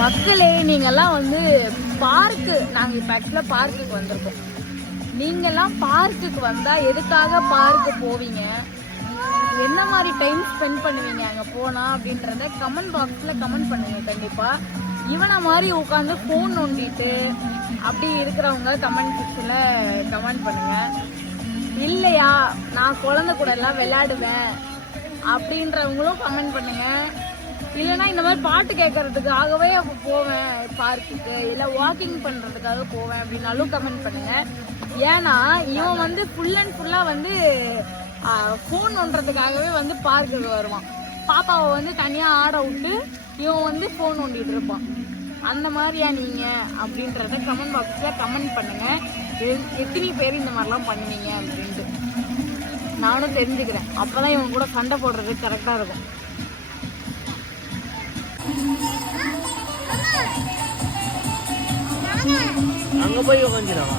மக்களே, நீங்கெல்லாம் வந்து பார்க்கு, நாங்க இப்ப ஆக்சுவலா பார்க்குக்கு வந்திருக்கோம். நீங்கெல்லாம் பார்க்குக்கு வந்தா எதுக்காக பார்க்கு போவீங்க, என்ன மாதிரி டைம் ஸ்பெண்ட் பண்ணுவீங்க அங்க போனா அப்படின்றத கமெண்ட் பாக்ஸ்ல கமெண்ட் பண்ணுங்க. கண்டிப்பா இவனை மாதிரி உட்காந்து போன் நோண்டிட்டு அப்படி இருக்கிறவங்க கமெண்ட் செக்ஷன்ல கமெண்ட் பண்ணுங்க. இல்லையா நான் குழந்தை கூட எல்லாம் விளையாடுவேன் அப்படின்றவங்களும் கமெண்ட் பண்ணுங்க. இல்லைன்னா இந்த மாதிரி பாட்டு கேட்கறதுக்காகவே அப்போ போவேன் பார்க்குக்கு, இல்லை வாக்கிங் பண்றதுக்காக போவேன் அப்படின்னாலும் கமெண்ட் பண்ணுங்க. ஏன்னா இவன் வந்து ஃபுல் அண்ட் ஃபுல்லா வந்து ஃபோன் நோண்டுறதுக்காகவே வந்து பார்க்குக்கு வருவான். பாப்பாவை வந்து தனியா ஆட விட்டு இவன் வந்து ஃபோன் நோண்டிட்டு இருப்பான். அந்த மாதிரியா நீங்க அப்படின்றத கமெண்ட் பாக்ஸ்ல கமெண்ட் பண்ணுங்க. எத்தனை பேர் இந்த மாதிரிலாம் பண்ணுவீங்க அப்படின்ட்டு நானும் தெரிஞ்சுக்கிறேன். அப்பதான் இவங்க கூட சண்டை போடுறது கரெக்டா இருக்கும். அங்க போய் உட்காந்துடவா